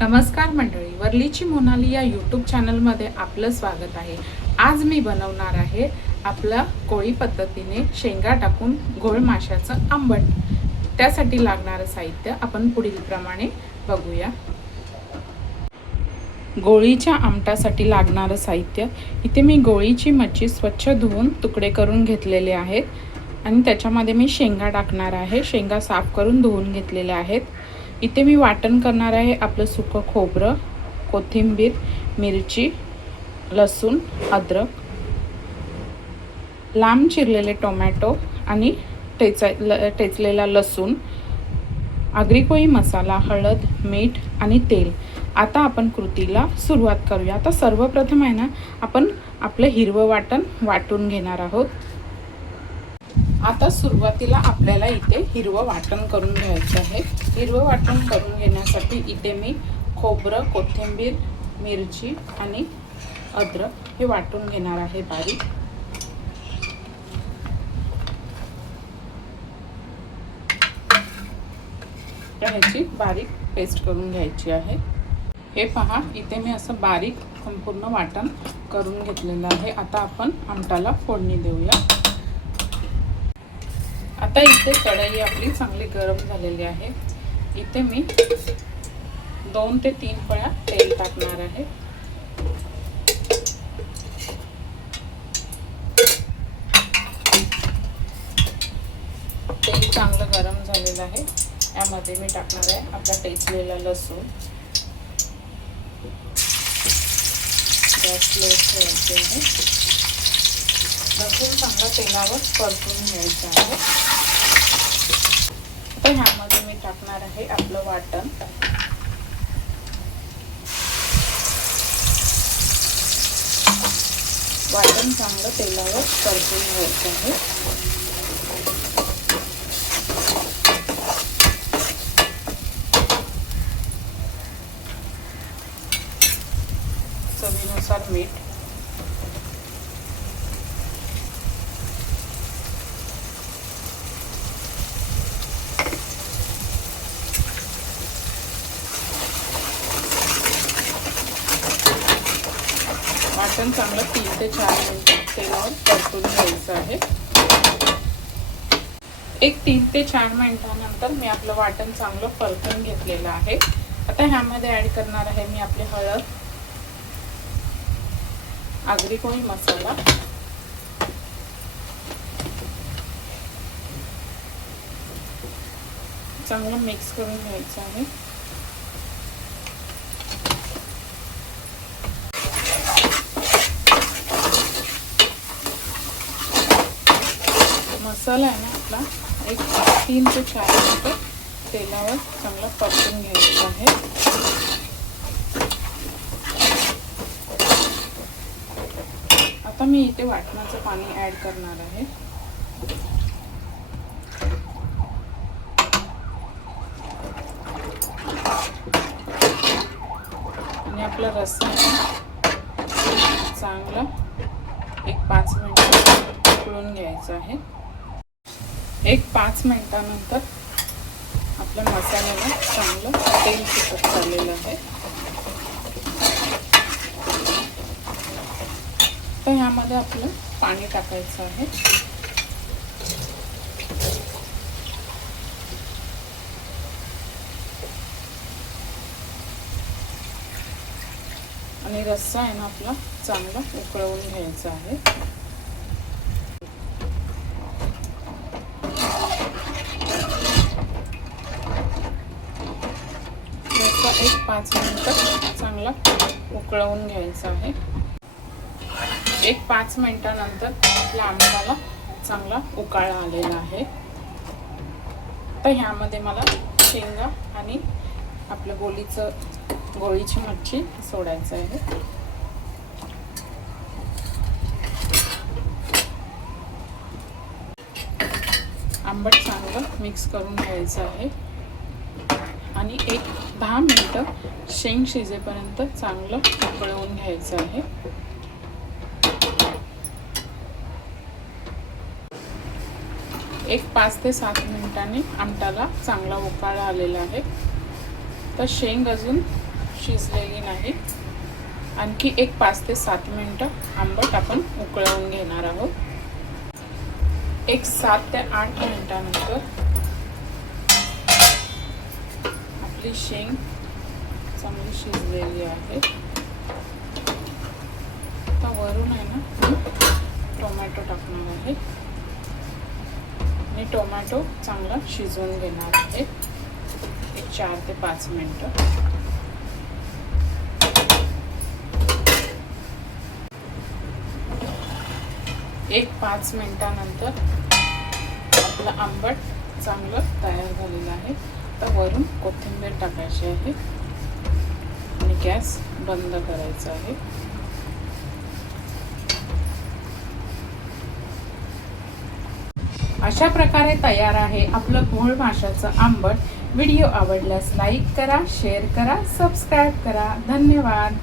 नमस्कार मंडळी, वरलीची मोनाली या यूट्यूब चॅनलमध्ये आपलं स्वागत आहे। आज मी बनवणार आहे आपल्या कोळी पद्धतीने शेंगा टाकून घोळ माशाचं आंबट। त्यासाठी लागणारं साहित्य आपण पुढील प्रमाणे बघूया। गोळीच्या आमटासाठी लागणारं साहित्य, इथे मी गोळीची मच्छी स्वच्छ धुवून तुकडे करून घेतलेले आहेत आणि त्याच्यामध्ये मी शेंगा टाकणार आहे। शेंगा साफ करून धुवून घेतलेल्या आहेत। इथे मी वाटण करणार आहे आपलं सुकं खोबरं, कोथिंबीर, मिरची, लसूण, अद्रक, लांब चिरलेले टोमॅटो आणि टेचलेला लसूण, आगरी कोळी मसाला, हळद, मीठ आणि तेल। आता आपण कृतीला सुरुवात करूया। आता सर्वप्रथम आहे ना, आपण आपलं हिरवं वाटण वाटून घेणार आहोत। आता सुरुवातीला आपल्याला इथे हिरवं वाटण करून घ्यायचं आहे। हिरवं वाटण करून घेण्यासाठी इथे मी खोबरं, कोथिंबीर, मिरची आणि अद्रक हे वाटून घेणार आहे बारीक। ह्याची बारीक पेस्ट करून घ्यायची आहे। हे पहा, इथे मी असं बारीक संपूर्ण वाटण करून घेतलेलं आहे। आता आपण आमटाला फोडणी देऊया। आता इथे कढई आपली चांगली गरम झालेली आहे। इथे मी 2 ते 3 पळ्या तेल टाकणार आहे। तेल चांगलं गरम झालेलं आहे। यामध्ये मी टाकणार आहे आपला टेचलेला लसूण। गॅस स्लो ठेवायचे आहे। लसूण चांगला तेलावर परतून घ्यायचं आहे। आता ह्यामध्ये मी टाकणार आहे आपलं वाटण। वाटण चांगलं तेलावर परतून घ्यायचं आहे। चवीनुसार मीठ, वाटण चांगलं 3 ते 4 मिनिट तेलावर परतून घ्यायचं आहे। 3 ते 4 मिनिटांनंतर मी आपलं वाटण चांगलं परतून घेतलेलं आहे। आता ह्यामध्ये ऍड करणार आहे मी आपली हळद, आगरी कोळी मसाला, चांगलं मिक्स करून घ्यायचं आहे। मसाला आहे ना आपला 3 ते 4 मिनिट तेलावर चांगला परतून घ्यायचा आहे। आता मी इथे वाटणाचं पाणी ऍड करणार आहे। आणि आपला रस्सा चांगला 5 मिनिट उकळून घ्यायचा आहे। 5 मिनिटानंतर आपल्या मसाल्याला चांगलं तेल सुटत चाललेलं आहे। तर ह्यामध्ये आपलं पाणी टाकायचं आहे। आणि रस्सा आहे ना आपला चांगला उकळवून घ्यायचा आहे। रस्सा 5 मिनिट चांगला उकळवून घ्यायचा आहे। 5 मिनिटानंतर आपल्या आंब्याला चांगला उकाळा आलेला आहे। तर ह्यामध्ये मला शेंगा आणि आपल्या गोळीची मच्छी सोडायचं आहे। आंबट चांगलं मिक्स करून घ्यायचं आहे आणि 10 मिनिटं शेंग शिजेपर्यंत चांगलं उकळवून घ्यायचं आहे। 5 ते 7 मिनिटांनी आमटाला चांगला उकाळा आलेला आहे। तर शेंग अजून शिजलेली नाही. आणखी एक 5 ते 7 मिनिटं आंबट आपण उकळवून घेणार आहोत. एक 7 ते 8 मिनिटानंतर आपली शेंग चांगली शिजलेली आहे. आता वरून आहे ना टोमॅटो टाकणार आहे आणि टोमॅटो चांगला शिजवून घेणार आहे. एक 4 ते 5 मिनिटं. एक 5 मिनिटानंतर आपलं आंबट चांगलं तयार झालेलं आहे. आता वरून कोथिंबीर टाकायची आहे आणि गॅस बंद करायचा आहे. अशा प्रकारे तयार आहे आपलं घोळ माशाचं आंबट. व्हिडिओ आवडल्यास लाईक करा, शेअर करा, सबस्क्राईब करा. धन्यवाद.